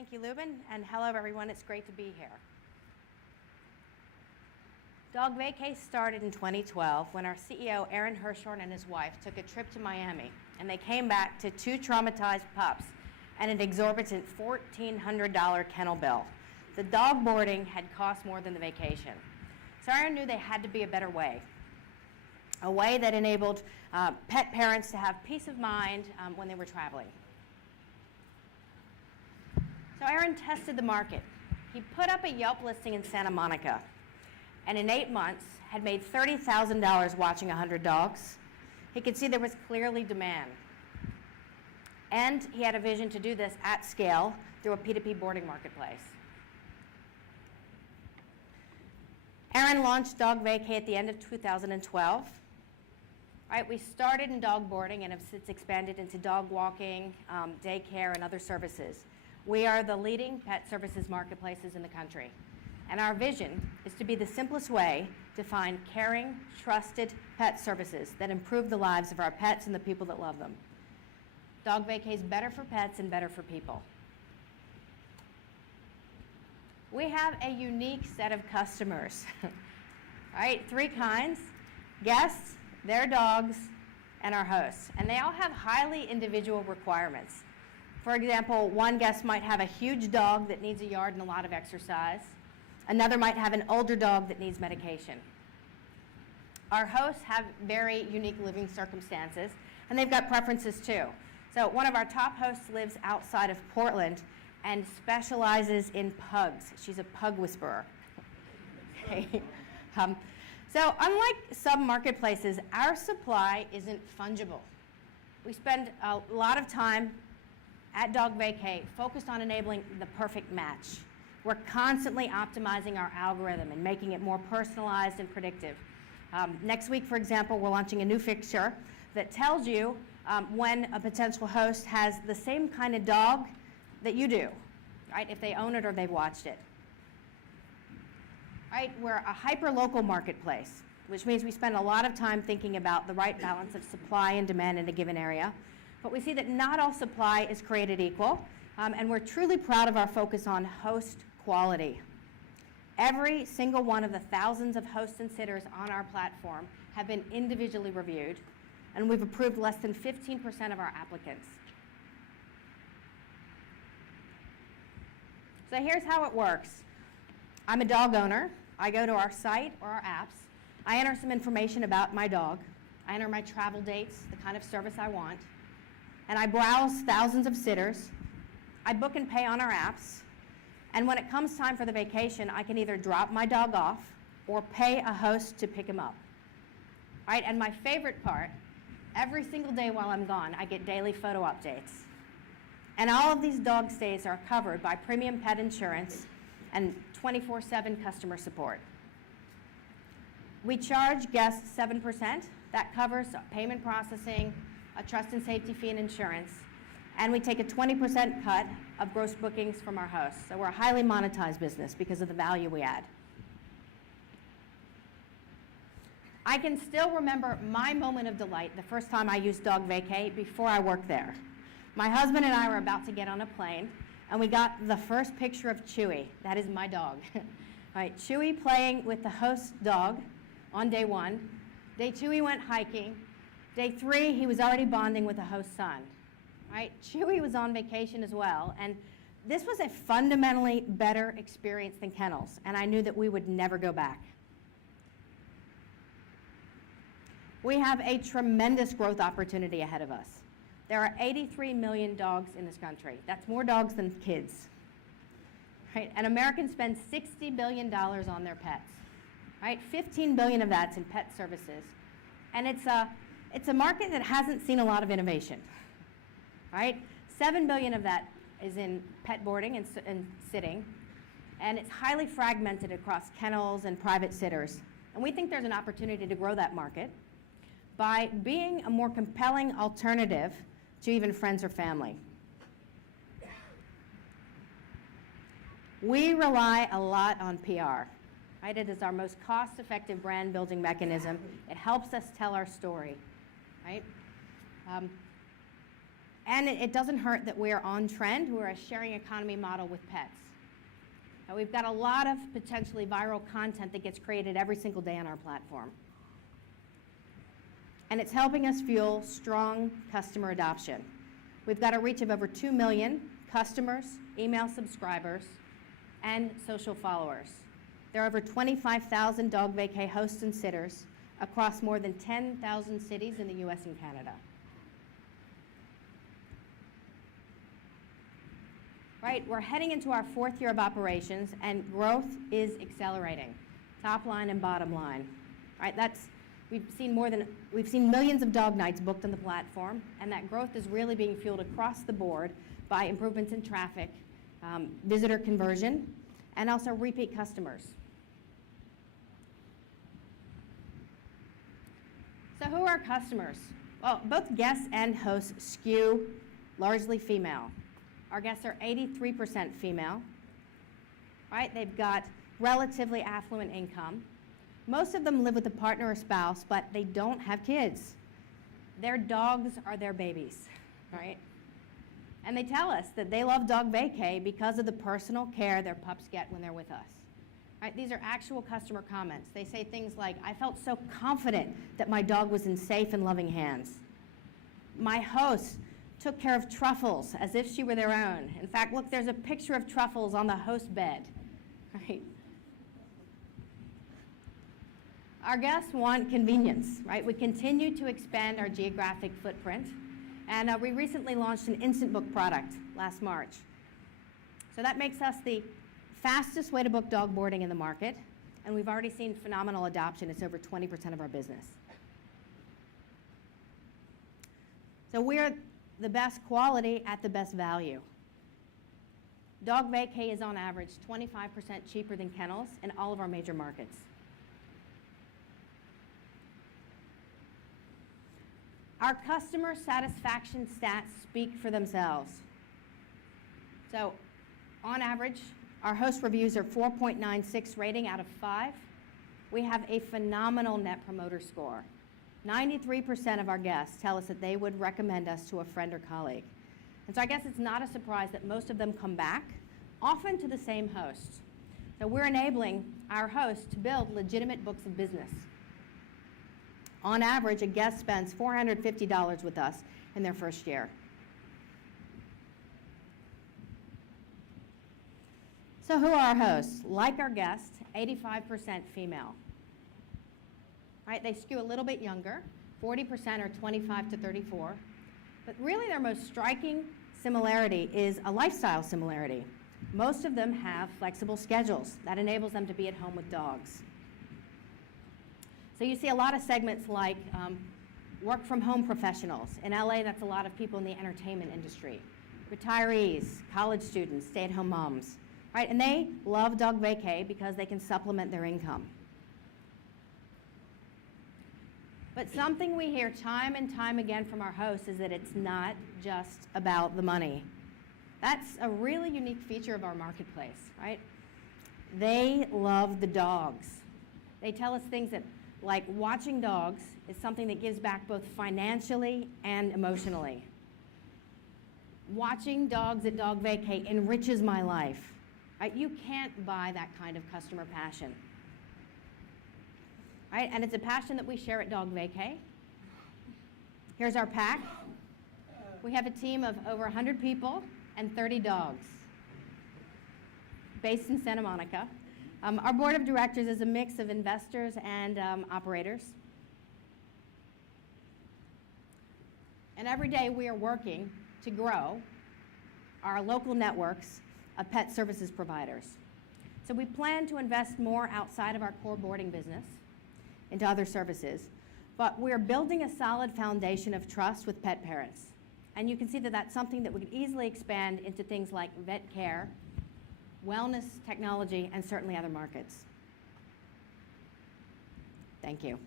Thank you, Lubin, and hello, everyone. It's great to be here. DogVacay started in 2012 when our CEO, Aaron Hirschhorn, and his wife took a trip to Miami, and they came back to 2 traumatized pups and an exorbitant $1,400 kennel bill. The dog boarding had cost more than the vacation. So Aaron knew there had to be a better way, a way that enabled pet parents to have peace of mind when they were traveling. So Aaron tested the market. He put up a Yelp listing in Santa Monica, and in 8 months had made $30,000 watching 100 dogs. He could see there was clearly demand. And he had a vision to do this at scale through a P2P boarding marketplace. Aaron launched DogVacay at the end of 2012. We started in dog boarding and have since expanded into dog walking, daycare, and other services. We are the leading pet services marketplaces in the country. And our vision is to be the simplest way to find caring, trusted pet services that improve the lives of our pets and the people that love them. DogVacay is better for pets and better for people. We have a unique set of customers. 3 kinds: guests, their dogs, and our hosts. And they all have highly individual requirements. For example, one guest might have a huge dog that needs a yard and a lot of exercise. Another might have an older dog that needs medication. Our hosts have very unique living circumstances, and they've got preferences too. So one of our top hosts lives outside of Portland and specializes in pugs. She's a pug whisperer. So unlike some marketplaces, our supply isn't fungible. We spend a lot of time at DogVacay focused on enabling the perfect match. We're constantly optimizing our algorithm and making it more personalized and predictive. Next week, for example, we're launching a new fixture that tells you when a potential host has the same kind of dog that you do, if they own it or they've watched it. We're a hyper-local marketplace, which means we spend a lot of time thinking about the right balance of supply and demand in a given area. But we see that not all supply is created equal, and we're truly proud of our focus on host quality. Every single one of the thousands of hosts and sitters on our platform have been individually reviewed, and we've approved less than 15% of our applicants. So here's how it works. I'm a dog owner. I go to our site or our apps. I enter some information about my dog. I enter my travel dates, the kind of service I want, and I browse thousands of sitters. I book and pay on our apps, and when it comes time for the vacation, I can either drop my dog off or pay a host to pick him up. And my favorite part, every single day while I'm gone, I get daily photo updates. And all of these dog stays are covered by premium pet insurance and 24/7 customer support. We charge guests 7%. That covers payment processing, a trust and safety fee, and insurance. And we take a 20% cut of gross bookings from our hosts. So we're a highly monetized business because of the value we add. I can still remember my moment of delight the first time I used DogVacay before I worked there. My husband and I were about to get on a plane, and we got the first picture of Chewy. That is my dog. Chewy playing with the host dog on day 1. Day 2, he went hiking. Day 3, he was already bonding with the host son. Chewy was on vacation as well, and this was a fundamentally better experience than kennels, and I knew that we would never go back. We have a tremendous growth opportunity ahead of us. There are 83 million dogs in this country. That's more dogs than kids. And Americans spend $60 billion on their pets. 15 billion of that's in pet services. And it's a market that hasn't seen a lot of innovation. 7 billion of that is in pet boarding and sitting. And it's highly fragmented across kennels and private sitters. And we think there's an opportunity to grow that market by being a more compelling alternative to even friends or family. We rely a lot on PR. It is our most cost-effective brand building mechanism. It helps us tell our story. And it doesn't hurt that we're on trend. We're a sharing economy model with pets. Now, we've got a lot of potentially viral content that gets created every single day on our platform. And it's helping us fuel strong customer adoption. We've got a reach of over 2 million customers, email subscribers, and social followers. There are over 25,000 DogVacay hosts and sitters across more than 10,000 cities in the US and Canada. Right, we're heading into our 4th year of operations, and growth is accelerating, top line and bottom line. Right, we've seen millions of dog nights booked on the platform, and that growth is really being fueled across the board by improvements in traffic, visitor conversion, and also repeat customers. So who are our customers? Well, both guests and hosts skew largely female. Our guests are 83% female, right? They've got relatively affluent income. Most of them live with a partner or spouse, but they don't have kids. Their dogs are their babies, right? And they tell us that they love DogVacay because of the personal care their pups get when they're with us. Right? These are actual customer comments. They say things like, I felt so confident that my dog was in safe and loving hands. My host took care of Truffles as if she were their own. In fact, look, there's a picture of Truffles on the host bed. Right? Our guests want convenience, right? We continue to expand our geographic footprint, and we recently launched an instant book product last March. So that makes us the fastest way to book dog boarding in the market, and we've already seen phenomenal adoption. It's over 20% of our business. So we're the best quality at the best value. DogVacay is on average 25% cheaper than kennels in all of our major markets. Our customer satisfaction stats speak for themselves. So on average, our host reviews are 4.96 rating out of 5. We have a phenomenal Net Promoter Score. 93% of our guests tell us that they would recommend us to a friend or colleague. And so I guess it's not a surprise that most of them come back, often to the same host. So we're enabling our hosts to build legitimate books of business. On average, a guest spends $450 with us in their first year. So who are our hosts? Like our guests, 85% female. Right? They skew a little bit younger. 40% are 25 to 34. But really their most striking similarity is a lifestyle similarity. Most of them have flexible schedules that enables them to be at home with dogs. So you see a lot of segments like work from home professionals. In LA, that's a lot of people in the entertainment industry. Retirees, college students, stay-at-home moms. Right? And they love DogVacay because they can supplement their income. But something we hear time and time again from our hosts is that it's not just about the money. That's a really unique feature of our marketplace, right? They love the dogs. They tell us things that, like watching dogs is something that gives back both financially and emotionally. Watching dogs at DogVacay enriches my life. Right? You can't buy that kind of customer passion. Right? And it's a passion that we share at DogVacay. Here's our pack. We have a team of over 100 people and 30 dogs based in Santa Monica. Our board of directors is a mix of investors and operators. And every day we are working to grow our local networks of pet services providers. So we plan to invest more outside of our core boarding business into other services, but we're building a solid foundation of trust with pet parents. And you can see that that's something that we could easily expand into things like vet care, wellness, technology, and certainly other markets. Thank you.